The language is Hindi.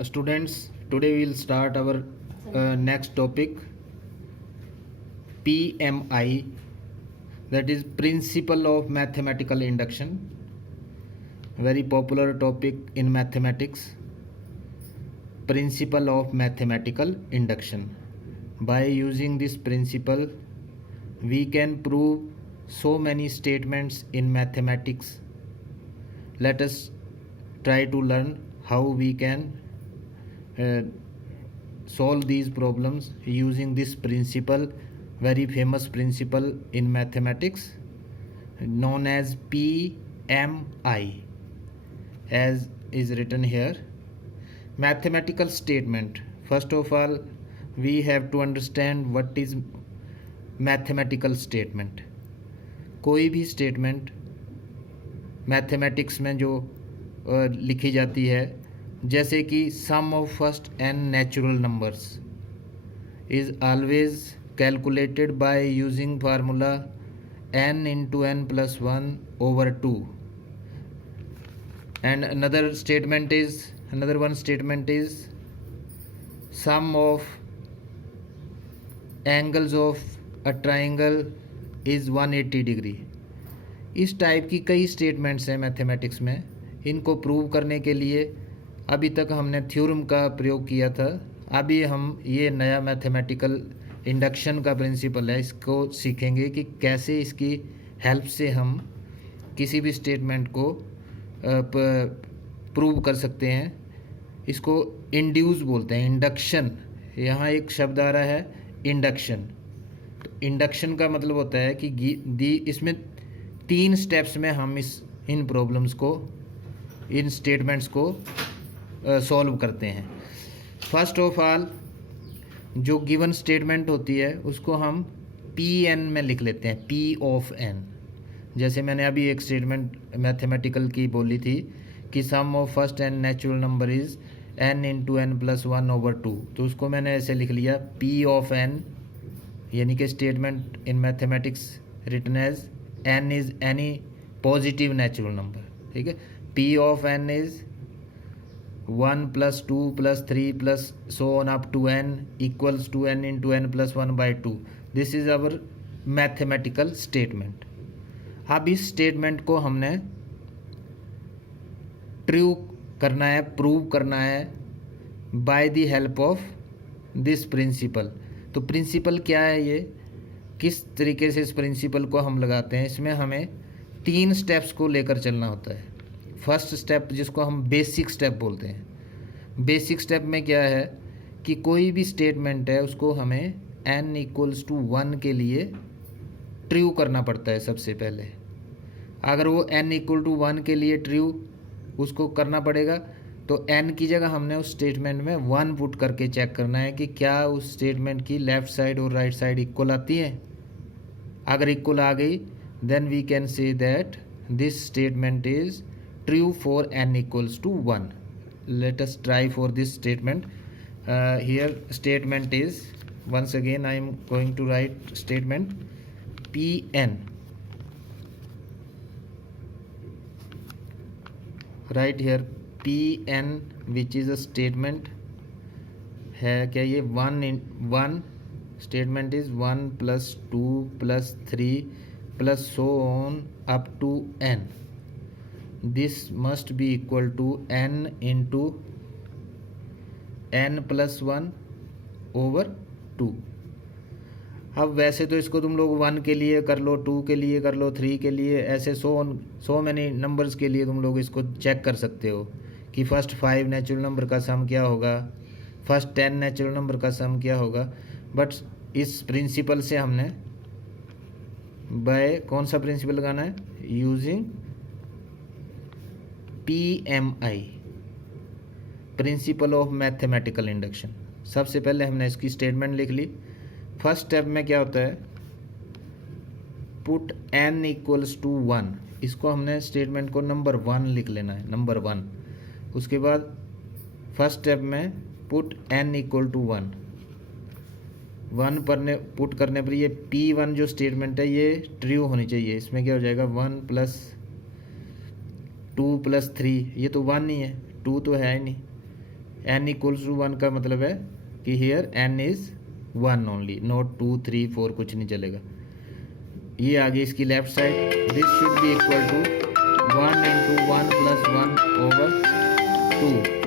Students, today we will start our next topic, PMI, that is Principle of Mathematical Induction. Very popular topic in mathematics. Principle of Mathematical Induction. By using this principle, we can prove so many statements in mathematics. Let us try to learn how we can solve these problems using this principle, very famous principle in mathematics, known as PMI, as is written here. Mathematical statement. First of all, we have to understand what is mathematical statement. कोई भी स्टेटमेंट मैथमेटिक्स में जो लिखी जाती है, जैसे कि sum of first n natural numbers is always calculated by using formula n into n plus 1 over 2. And another one statement is sum of angles of a triangle is 180 degree. इस टाइप की कई स्टेटमेंट्स हैं मैथमेटिक्स में. इनको प्रूव करने के लिए अभी तक हमने थ्योरम का प्रयोग किया था. अभी हम ये नया मैथमेटिकल इंडक्शन का प्रिंसिपल है, इसको सीखेंगे कि कैसे इसकी हेल्प से हम किसी भी स्टेटमेंट को प्रूव कर सकते हैं. इसको इंड्यूस बोलते हैं, इंडक्शन. यहाँ एक शब्द आ रहा है इंडक्शन. तो इंडक्शन का मतलब होता है कि इसमें 3 स्टेप्स में हम इन प्रॉब्लम्स को, इन स्टेटमेंट्स को सॉल्व करते हैं. फर्स्ट ऑफ ऑल, जो गिवन स्टेटमेंट होती है उसको हम Pn में लिख लेते हैं, P ऑफ n. जैसे मैंने अभी एक स्टेटमेंट मैथमेटिकल की बोली थी कि sum of first n natural number is n into n plus 1 over 2. तो उसको मैंने ऐसे लिख लिया P ऑफ n, यानी कि statement in mathematics written as n is any positive natural number. ठीक है. P of n is 1 plus 2 plus 3 plus so on up to n equals to n into n plus 1 by 2. This is our mathematical statement. अब इस स्टेटमेंट को हमने ट्रू करना है, प्रूव करना है by the help of this principle. तो प्रिंसिपल क्या है, ये किस तरीके से इस प्रिंसिपल को हम लगाते हैं. इसमें हमें 3 स्टेप्स को लेकर चलना होता है. फर्स्ट स्टेप जिसको हम बेसिक स्टेप बोलते हैं. बेसिक स्टेप में क्या है कि कोई भी स्टेटमेंट है उसको हमें n इक्वल्स टू 1 के लिए ट्रू करना पड़ता है सबसे पहले. अगर वो n इक्वल टू 1 के लिए ट्रू उसको करना पड़ेगा तो n की जगह हमने उस स्टेटमेंट में 1 पुट करके चेक करना है कि क्या उस स्टेटमेंट की लेफ़्ट साइड और राइट साइड इक्वल आती है. अगर इक्वल आ गई then we can say that this statement is true for n equals to 1. Let us try for this statement. Here statement is, once again I am going to write statement Pn. Write here Pn, which is a statement है क्या ये 1 statement is 1 plus 2 plus 3 plus so on up to n. This must be equal to n into n plus 1 over 2. अब वैसे तो इसको तुम लोग 1 के लिए कर लो, 2 के लिए कर लो, 3 के लिए, ऐसे सो मैनी नंबर्स के लिए तुम लोग इसको चेक कर सकते हो कि फर्स्ट 5 नेचुरल नंबर का सम क्या होगा, फर्स्ट 10 नेचुरल नंबर का सम क्या होगा. बट इस प्रिंसिपल से हमने बाय कौन सा प्रिंसिपल लगाना है, using PMI, principle of mathematical induction. सबसे पहले हमने इसकी स्टेटमेंट लिख ली. फर्स्ट स्टेप में क्या होता है, पुट n इक्वल्स टू 1. इसको हमने स्टेटमेंट को नंबर 1 लिख लेना है, नंबर 1. उसके बाद फर्स्ट स्टेप में पुट n इक्वल टू 1. 1 पर पुट करने पर ये P1 जो स्टेटमेंट है ये ट्रू होनी चाहिए. इसमें क्या हो जाएगा 1 प्लस 2 प्लस 3, ये तो 1 ही है, 2 तो है ही नहीं. एन इक्वल्स टू 1 का मतलब है कि here n is 1 only, not 2 3 4 कुछ नहीं चलेगा। ये आगे इसकी left side, this should be equal to 1 into 1 plus 1 over 2